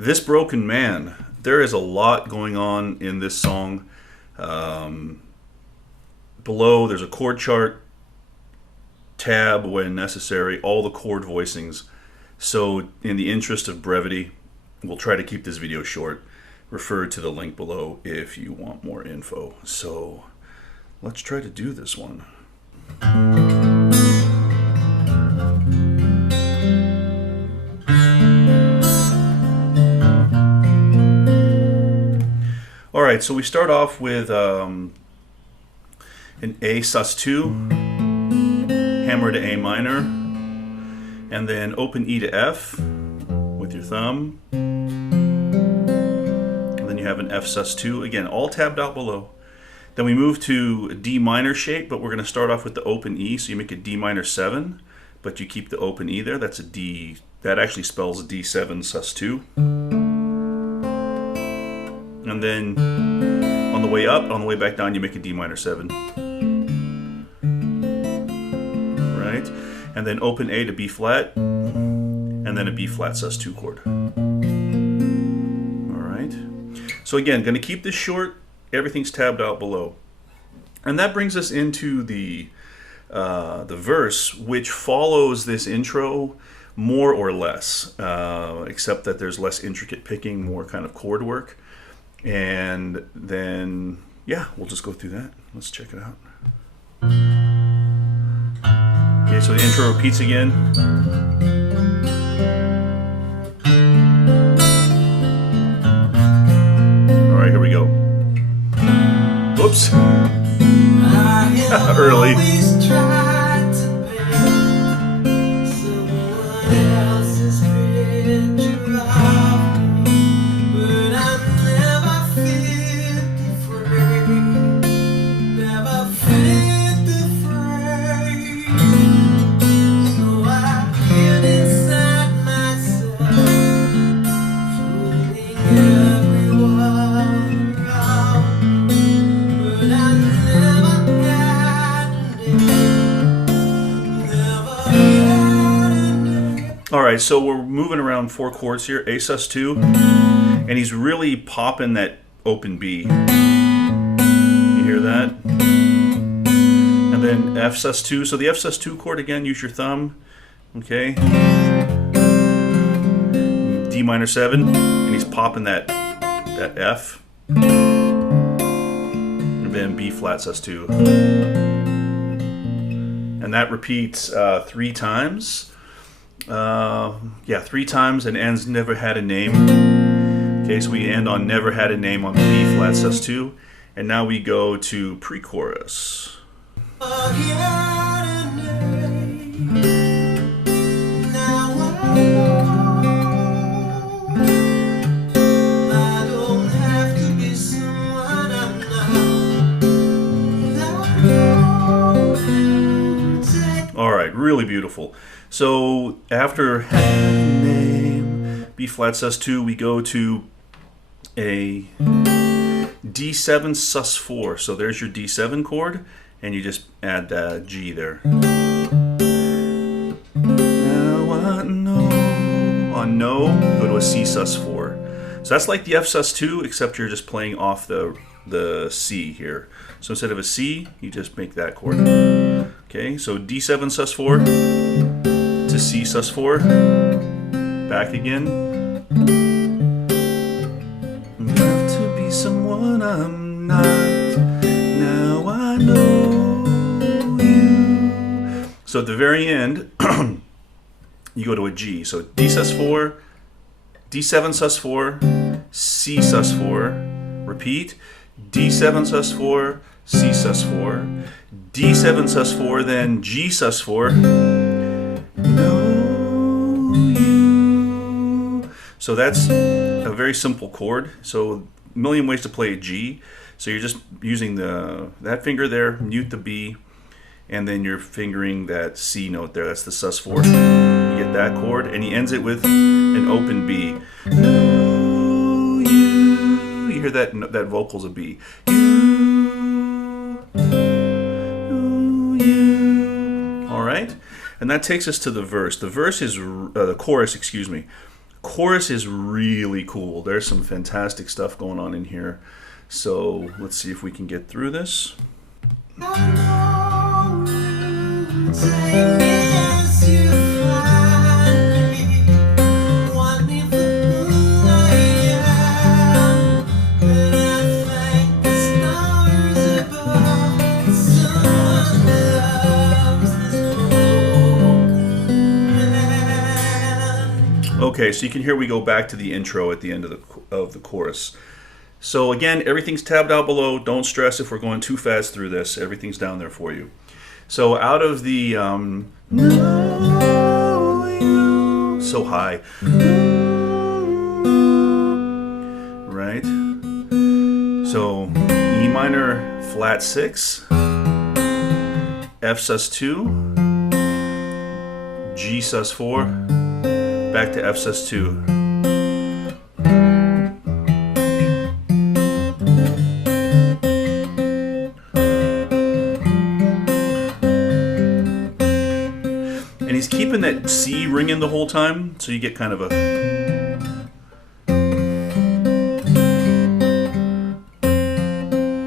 This Broken Man. There is a lot going on in this song. Below, there's a chord chart, tab when necessary, all the chord voicings. So in the interest of brevity, we'll try to keep this video short. Refer to the link below if you want more info. So let's try to do this one. All right, so we start off with an A sus2, hammer to A minor, and then open E to F with your thumb. And then you have an F sus2, again, all tabbed out below. Then we move to a D minor shape, but we're going to start off with the open E, so you make a D minor 7, but you keep the open E there. That's a D, that actually spells D7 sus2. And then on the way up, on the way back down, you make a D minor 7. Right? And then open A to B flat, and then a B flat sus2 chord. All right. So again, going to keep this short. Everything's tabbed out below. And that brings us into the verse, which follows this intro more or less, except that there's less intricate picking, more kind of chord work. And then, yeah, we'll just go through that. Let's check it out. Okay, so the intro repeats again. All right, here we go. Whoops. Early. All right, so we're moving around 4 chords here, A sus2, and he's really popping that open B. You hear that? And then F sus2. So the F sus2 chord again, use your thumb. Okay. D minor 7, and he's popping that F. And then B flat sus2. And that repeats 3 times. 3 times, and ends never had a name. Okay, so we end on never had a name on the B flat sus2, and now we go to pre-chorus. All right, really beautiful. So after name, B flat sus2, we go to a D7 sus4. So there's your D7 chord, and you just add that G there. Now I know. On no, go to a C sus4. So that's like the F sus2, except you're just playing off the C here. So instead of a C, you just make that chord. Okay, so D7 sus4 to C sus4, back again. Have to be someone I'm not. Now I know you. So at the very end, you go to a G. So D sus4, D7 sus4, C sus4, repeat. D7 sus4, C sus4, D7 sus4, then G sus4. Know you. So that's a very simple chord. So a million ways to play a G. So you're just using that finger there, mute the B, and then you're fingering that C note there. That's the sus4. You get that chord, and he ends it with an open B. Know you. You hear that vocal's a B. All right, and that takes us to the verse. The verse is the chorus, excuse me. chorus is really cool. There's some fantastic stuff going on in here. So let's see if we can get through this. Okay, so you can hear we go back to the intro at the end of the chorus. So again, everything's tabbed out below. Don't stress if we're going too fast through this. Everything's down there for you. So out of the so high, right? So E minor flat 6, F sus2, G sus4, back to F sus2. And he's keeping that C ringing the whole time, so you get kind of a...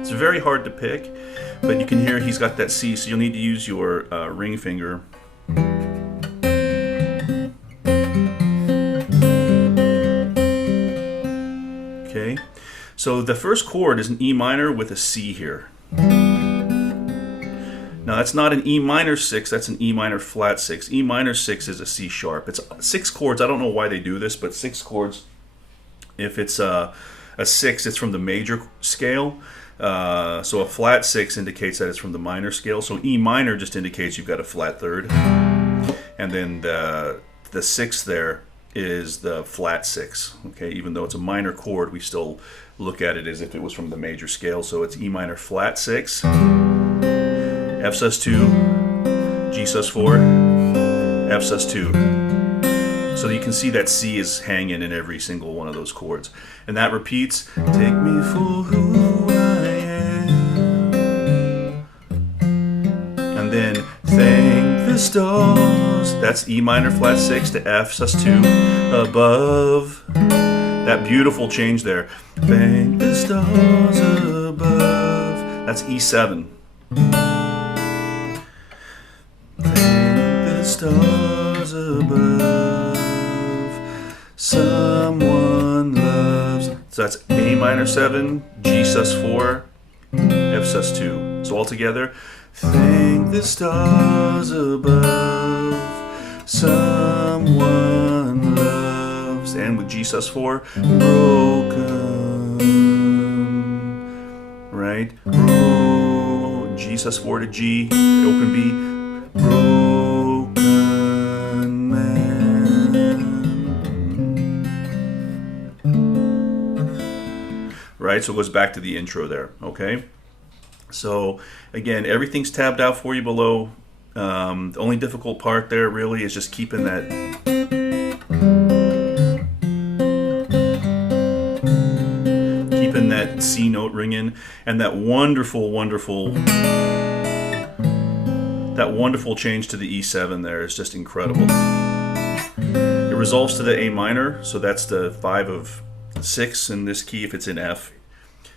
It's very hard to pick, but you can hear he's got that C, so you'll need to use your ring finger. Okay, so the first chord is an E minor with a C here. Now that's not an E minor 6, that's an E minor flat 6. E minor 6 is a C sharp. It's 6 chords. I don't know why they do this, but 6 chords. If it's a 6, it's from the major scale. So a flat 6 indicates that it's from the minor scale. So E minor just indicates you've got a flat third. And then the 6 there is the flat 6. Okay, even though it's a minor chord, we still look at it as if it was from the major scale. So it's E minor flat 6, F sus2, G sus4, F sus2. So you can see that C is hanging in every single one of those chords. And that repeats, take me for who I am. And then, thank the stars. That's E minor flat 6 to F sus2 above. That beautiful change there. Thank the stars above. That's E7. Stars above, someone loves. So that's A minor 7, G sus4, F sus2. So all together, thank the stars above, someone loves. And with G sus4, broken, right? G sus4 to G, open B, broken. Right, so it goes back to the intro there, okay? So again, everything's tabbed out for you below. The only difficult part there really is just keeping that C note ringing, and that wonderful change to the E7 there is just incredible. It resolves to the A minor, so that's the 5 of 6 in this key if it's in F.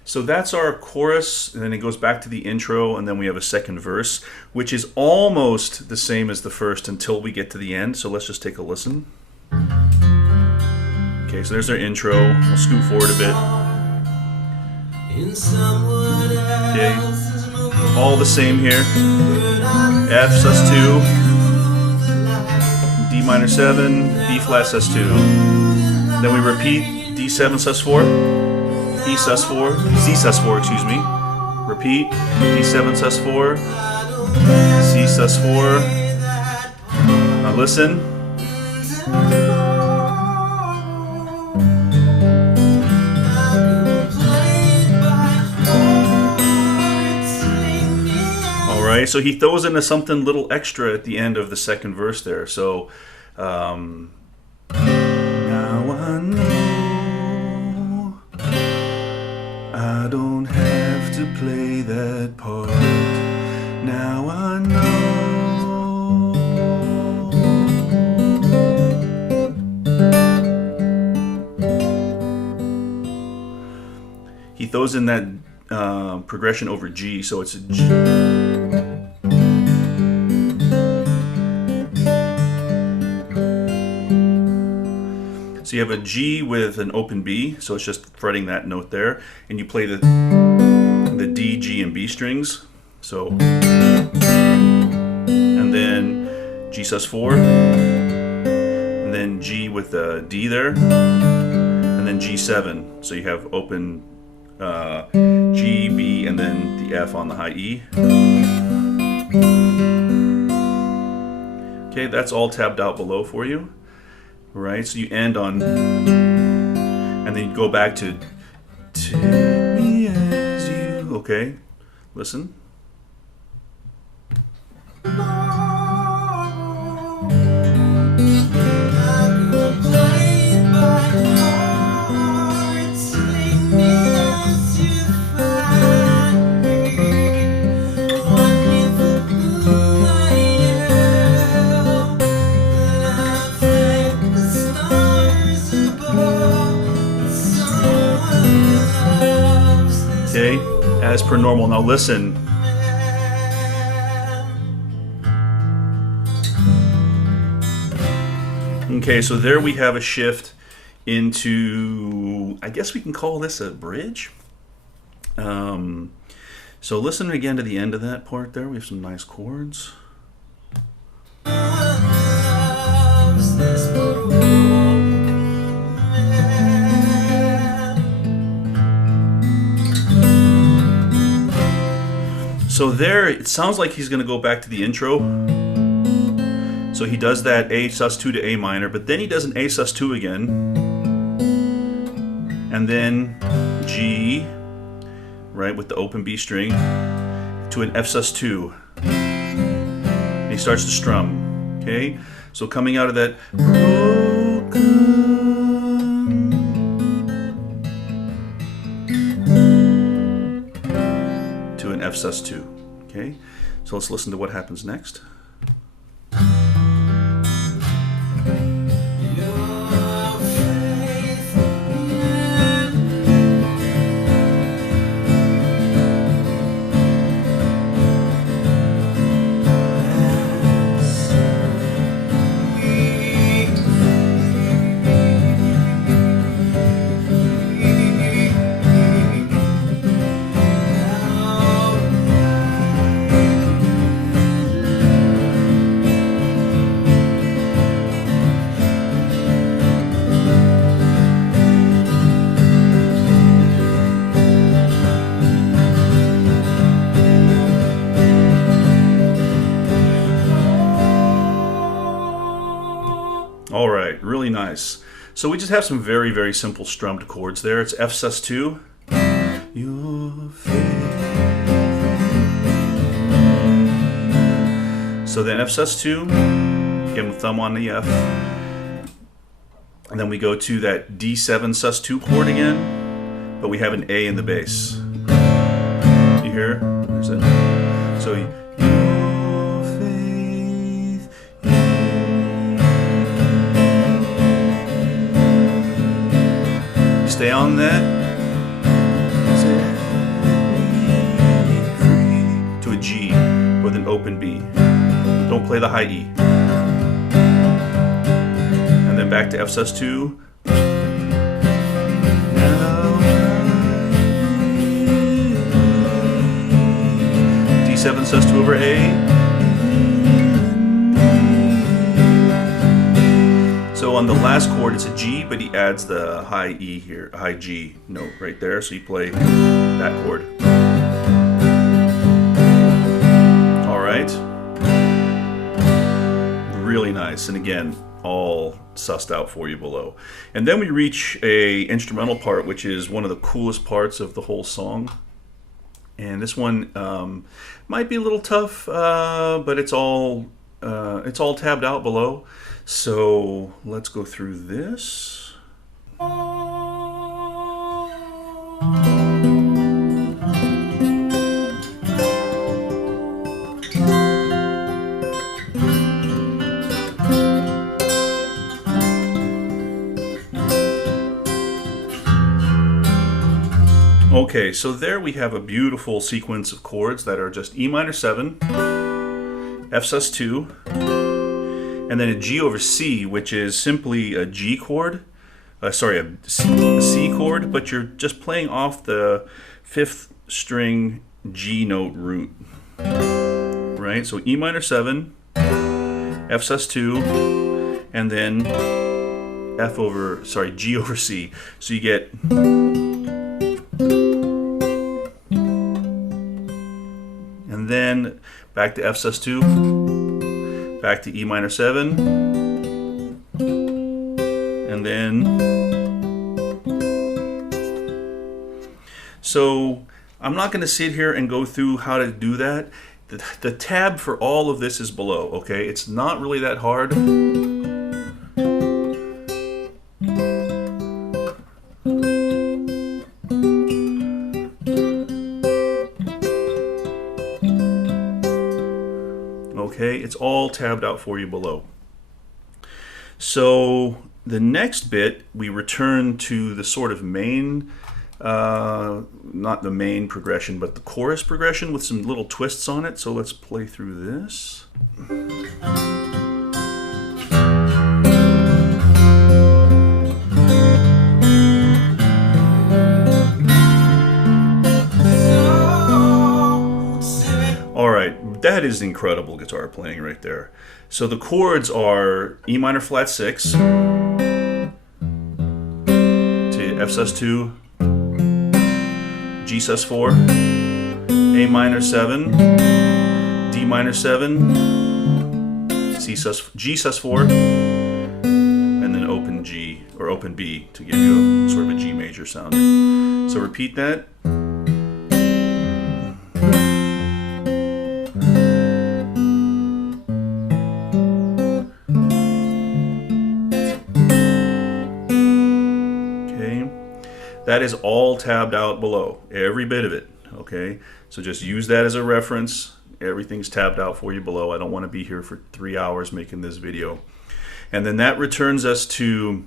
So that's our chorus, and then it goes back to the intro, and then we have a second verse, which is almost the same as the first until we get to the end. So let's just take a listen. Okay, so there's our intro. We'll scoot forward a bit. Okay, all the same here. F sus2, D minor 7, B flat sus2. Then we repeat D7 sus4, E sus4, C sus4, excuse me. Repeat D7 sus4, C sus4. Now listen. All right, so he throws in something little extra at the end of the second verse there. So now I know I don't have to play that part. Now I know he throws in that progression over G, so it's a G. So you have a G with an open B, so it's just fretting that note there, and you play the D, G, and B strings. So, and then G sus4, and then G with the D there, and then G7. So you have open G, B, and then the F on the high E. Okay, that's all tabbed out below for you. Right, so you end on, and then you go back to take me as you. Okay, listen. Okay, as per normal. Now listen. Okay, so there we have a shift into, I guess we can call this a bridge. So listen again to the end of that part there. We have some nice chords. So there, it sounds like he's going to go back to the intro. So he does that A sus2 to A minor, but then he does an A sus2 again. And then G, right, with the open B string, to an F sus2. And he starts to strum, okay? So coming out of that to an F sus2, okay? So let's listen to what happens next. All right, really nice. So we just have some very, very simple strummed chords there. It's F sus2. Your faith. So then F sus2, again with thumb on the F. And then we go to that D7 sus2 chord again, but we have an A in the bass. You hear? There's it. So stay on that. To a G with an open B. Don't play the high E. And then back to F sus2. D7 sus2 over A. So on the last chord, it's a G, but he adds the high E here, high G note right there. So you play that chord. All right. Really nice. And again, all sussed out for you below. And then we reach a instrumental part, which is one of the coolest parts of the whole song. And this one might be a little tough, but it's all tabbed out below. So let's go through this. Okay, so there we have a beautiful sequence of chords that are just E minor 7, F sus2, and then a G over C, which is simply a G chord. A C chord, but you're just playing off the 5th string G note root. Right? So E minor 7, F sus2, and then G over C. So you get, and then back to F sus2, back to E minor 7, and then, so I'm not going to sit here and go through how to do that. The tab for all of this is below, okay? It's not really that hard. Okay, it's all tabbed out for you below. So the next bit, we return to the sort of main, not the main progression, but the chorus progression with some little twists on it. So let's play through this. All right, that is incredible guitar playing right there. So the chords are E minor flat 6 to F sus2, G sus4, A minor 7, D minor 7, G sus4, and then open G or open B to give you a sort of a G major sound. So repeat that. That is all tabbed out below, every bit of it, okay? So just use that as a reference. Everything's tabbed out for you below. I don't want to be here for 3 hours making this video. And then that returns us to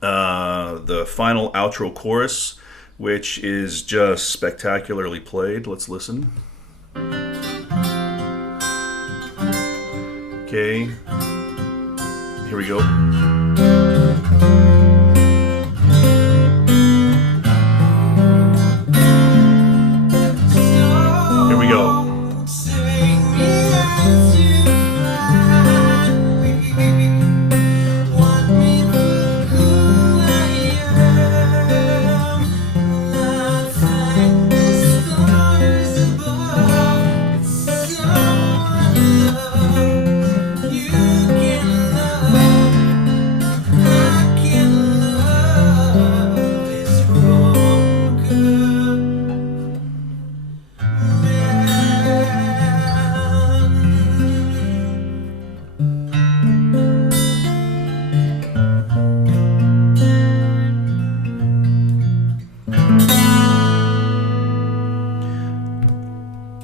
the final outro chorus, which is just spectacularly played. Let's listen. Okay, here we go.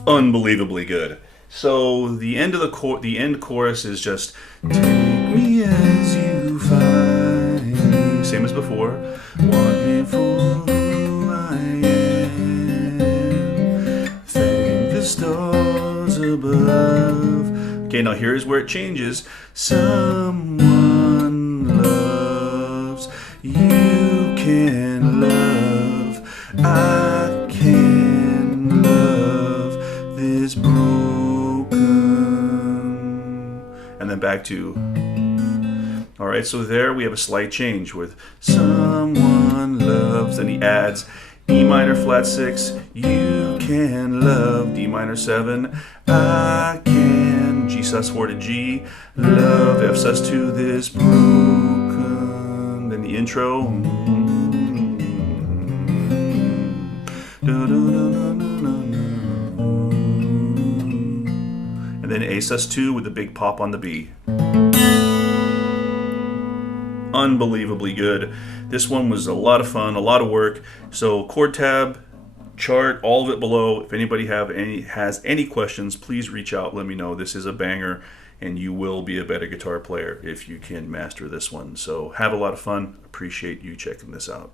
Unbelievably good. So the end of the end chorus is just take me as you find, same as before. Want me for who I am. Thank the stars above. Okay, now here's where it changes. Someone loves, you can love, I can love this broken. And then back to, all right, so there we have a slight change with someone loves, and he adds E minor flat 6, you can love, D minor 7, I can, G sus4 to G, love, F sus2, this broken. Then the intro. And then A sus2 with a big pop on the B. Unbelievably good. This one was a lot of fun, a lot of work. So chord tab, chart, all of it below. If anybody has any questions, please reach out, let me know. This is a banger, and you will be a better guitar player if you can master this one. So have a lot of fun. Appreciate you checking this out.